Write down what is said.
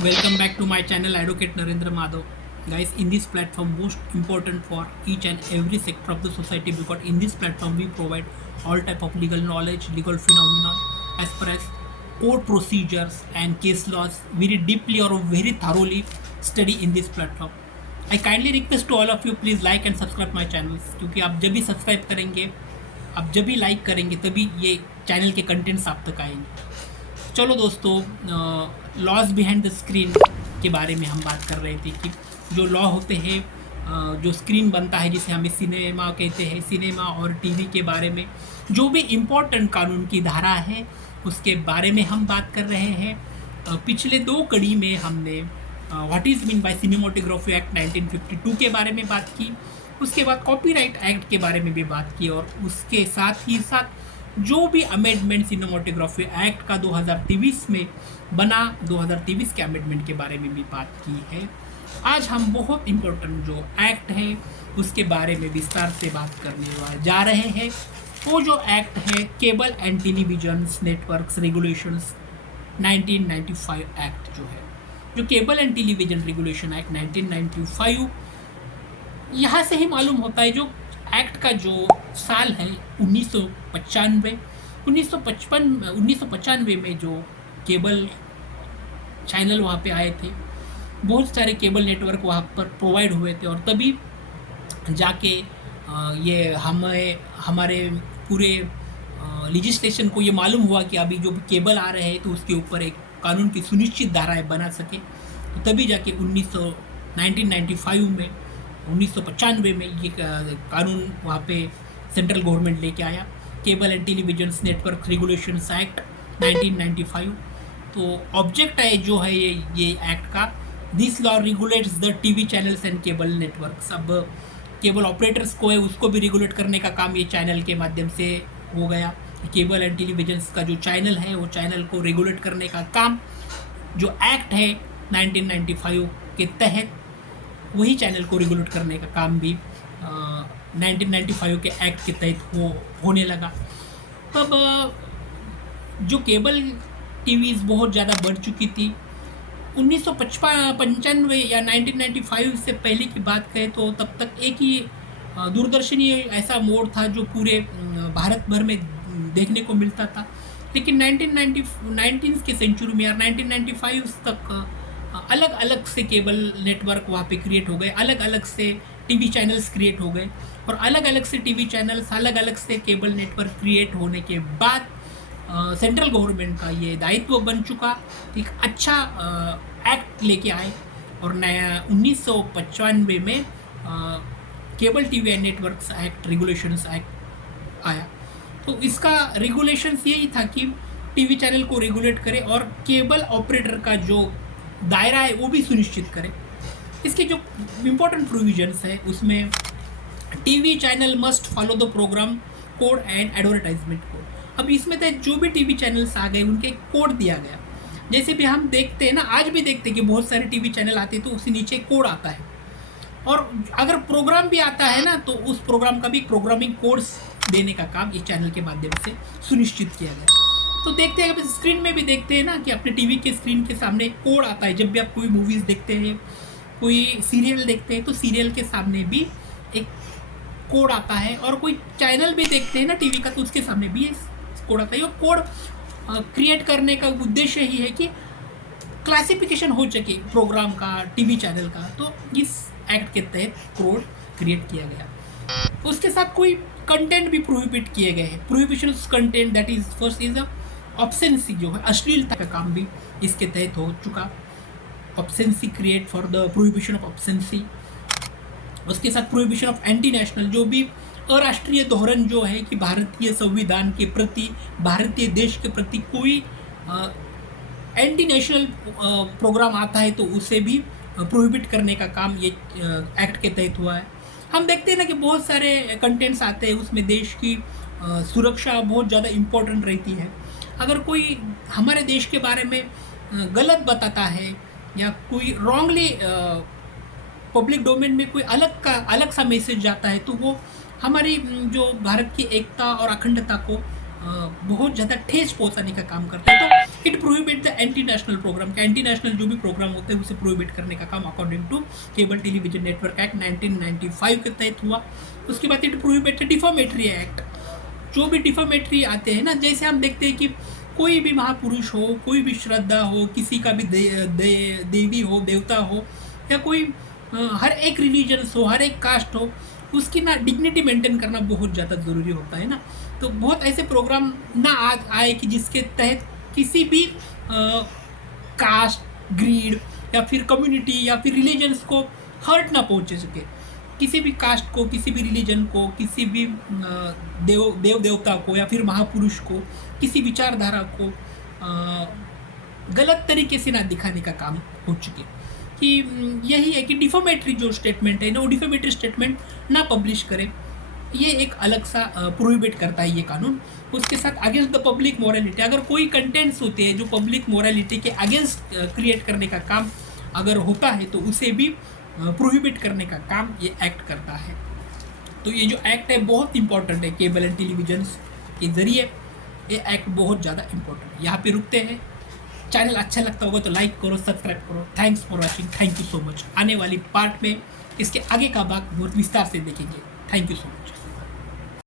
Welcome back to my channel Advocate Narendra Madhav. Guys, in this platform most important for each and every sector of the society, because in this platform we provide all type of legal knowledge, legal phenomenon as far as court procedures and case laws very deeply or very thoroughly study in this platform. I kindly request to all of you, please like and subscribe my channels, क्योंकि आप जब भी subscribe करेंगे, आप जब भी like करेंगे, तभी ये चैनल के कंटेंट्स आप तक आएंगे। चलो दोस्तों, लॉज बिहाइंड द स्क्रीन के बारे में हम बात कर रहे थे कि जो लॉ होते हैं, जो स्क्रीन बनता है जिसे हमें सिनेमा कहते हैं, सिनेमा और टीवी के बारे में जो भी इम्पोर्टेंट कानून की धारा है उसके बारे में हम बात कर रहे हैं। पिछले दो कड़ी में हमने what is mean by cinematography act 1952 के बारे में बात की, उसके बाद कॉपीराइट एक्ट के बारे में भी बात की, और उसके साथ ही साथ जो भी अमेंडमेंट सिनेमाटोग्राफी एक्ट का 2023 में बना, 2023 के अमेंडमेंट के बारे में भी बात की है। आज हम बहुत इम्पोर्टेंट जो एक्ट है उसके बारे में विस्तार से बात करने जा रहे हैं। वो जो एक्ट है cable and television networks regulations 1995 act जो है, जो cable and television regulation act 1995, यहाँ से ही मालूम होता है जो एक्ट का जो साल है 1995 में जो केबल चैनल वहाँ पे आए थे, बहुत सारे केबल नेटवर्क वहाँ पर प्रोवाइड हुए थे, और तभी जाके ये हमारे पूरे लेजिस्लेशन को ये मालूम हुआ कि अभी जो केबल आ रहे हैं तो उसके ऊपर एक कानून की सुनिश्चित धाराएं बना सके। तो तभी जाके 1995 में ये कानून वहाँ पे सेंट्रल गवर्नमेंट लेके आया, cable and television network regulations act 1995। तो ऑब्जेक्ट है जो है ये एक्ट का, this law regulates the TV channels and cable networks. अब केबल ऑपरेटर्स को है उसको भी रेगुलेट करने का काम ये चैनल के माध्यम से हो गया। केबल एंड टेलीविजन का जो चैनल है वो चैनल को रेगुलेट करने का काम जो एक्ट है 1995 के तहत, वही चैनल को रेगुलेट करने का काम भी 1995 के एक्ट के तहत होने लगा। तब जो केबल टीवीज़ बहुत ज़्यादा बढ़ चुकी थी। 1995 या 1995 से पहले की बात करें तो तब तक एक ही दूरदर्शन ही ऐसा मोड था जो पूरे भारत भर में देखने को मिलता था। लेकिन 19 के सेंचुरी में या 1995 तक अलग अलग से केबल नेटवर्क वहाँ पे क्रिएट हो गए, अलग अलग से टीवी चैनल्स क्रिएट हो गए, और अलग अलग से टीवी चैनल्स, अलग अलग से केबल नेटवर्क क्रिएट होने के बाद सेंट्रल गवर्नमेंट का ये दायित्व बन चुका, एक अच्छा एक्ट लेके आए, और नया 1995 में cable TV and networks act regulations act आया। तो इसका रेगुलेशंस यही था कि टीवी चैनल को रेगुलेट करे और केबल ऑपरेटर का जो दायरा है वो भी सुनिश्चित करे। इसके जो इम्पोर्टेंट प्रोविजंस है उसमें TV channel must follow the program code and advertisement code. अब इसमें तो जो भी टीवी चैनल्स आ गए उनके कोड दिया गया। जैसे भी हम देखते हैं ना, आज भी देखते हैं कि बहुत सारे टीवी चैनल आते हैं तो उसी नीचे कोड आता है, और अगर प्रोग्राम भी आता है ना तो उस प्रोग्राम का भी प्रोग्रामिंग कोड्स देने का काम इस चैनल के माध्यम से सुनिश्चित किया गया। तो देखते हैं, स्क्रीन में भी देखते हैं ना कि अपने टीवी के स्क्रीन के सामने एक कोड आता है। जब भी आप कोई मूवीज़ देखते हैं, कोई सीरियल देखते हैं तो सीरियल के सामने भी एक कोड आता है, और कोई चैनल भी देखते हैं ना टीवी का तो उसके सामने भी कोड आता है। ये कोड क्रिएट करने का उद्देश्य ही है कि क्लासिफिकेशन हो सके प्रोग्राम का, टीवी चैनल का। तो इस एक्ट के तहत कोड क्रिएट किया गया। उसके साथ कोई कंटेंट भी प्रोहिबिट किए गए हैं। Prohibition content that is first is obscenity, जो है अश्लीलता का काम भी इसके तहत हो चुका। Obscenity create for the prohibition of obscenity. उसके साथ प्रोहिबिशन ऑफ एंटी नेशनल, जो भी अराष्ट्रीय धोरण जो है कि भारतीय संविधान के प्रति, भारतीय देश के प्रति कोई एंटी नेशनल प्रोग्राम आता है तो उसे भी प्रोहिबिट करने का काम ये एक्ट के तहत हुआ है। हम देखते हैं ना कि बहुत सारे कंटेंट्स आते हैं, उसमें देश की सुरक्षा बहुत ज़्यादा इम्पोर्टेंट रहती है। अगर कोई हमारे देश के बारे में गलत बताता है या कोई रॉन्गली पब्लिक डोमेन में कोई अलग सा मैसेज जाता है तो वो हमारी जो भारत की एकता और अखंडता को बहुत ज़्यादा ठेस पहुंचाने का काम करता है। तो it prohibit the anti national program, का एंटी नेशनल जो भी प्रोग्राम होते हैं उसे प्रोहिबिट करने का काम according to cable television network act 1995 के तहत हुआ। उसके बाद इट प्रोहिबिट डिफॉमेटरी एक्ट, जो भी डिफॉमेटरी आते हैं ना, जैसे हम देखते हैं कि कोई भी महापुरुष हो, कोई भी श्रद्धा हो, किसी का भी देवी हो, देवता हो, या कोई हर एक रिलीजन्स हो, हर एक कास्ट हो, उसकी ना डिग्निटी मेंटेन करना बहुत ज़्यादा ज़रूरी होता है ना। तो बहुत ऐसे प्रोग्राम ना आए कि जिसके तहत किसी भी कास्ट, ग्रीड या फिर कम्युनिटी या फिर रिलीजन्स को हर्ट ना पहुंचे सके। किसी भी कास्ट को, किसी भी रिलीजन को, किसी भी देव देवता को या फिर महापुरुष को, किसी विचारधारा को गलत तरीके से ना दिखाने का काम हो चुके। कि यही है कि डिफॉमेटरी जो स्टेटमेंट है ना, वो डिफॉमेटरी स्टेटमेंट ना पब्लिश करे, ये एक अलग सा प्रोहिबिट करता है ये कानून। उसके साथ अगेंस्ट द पब्लिक मोरालिटी, अगर कोई कंटेंट्स होते हैं जो पब्लिक मोरालिटी के अगेंस्ट क्रिएट करने का काम अगर होता है तो उसे भी प्रोहिबिट करने का काम ये एक्ट करता है। तो ये जो एक्ट है बहुत इंपॉर्टेंट है केबल एंड टेलीविजन के ज़रिए, ये एक्ट बहुत ज़्यादा इंपॉर्टेंट है। यहाँ पे रुकते हैं। चैनल अच्छा लगता होगा तो लाइक करो, सब्सक्राइब करो। Thanks for watching, thank you so much. आने वाली पार्ट में इसके आगे का भाग बहुत विस्तार से देखेंगे। Thank you so much.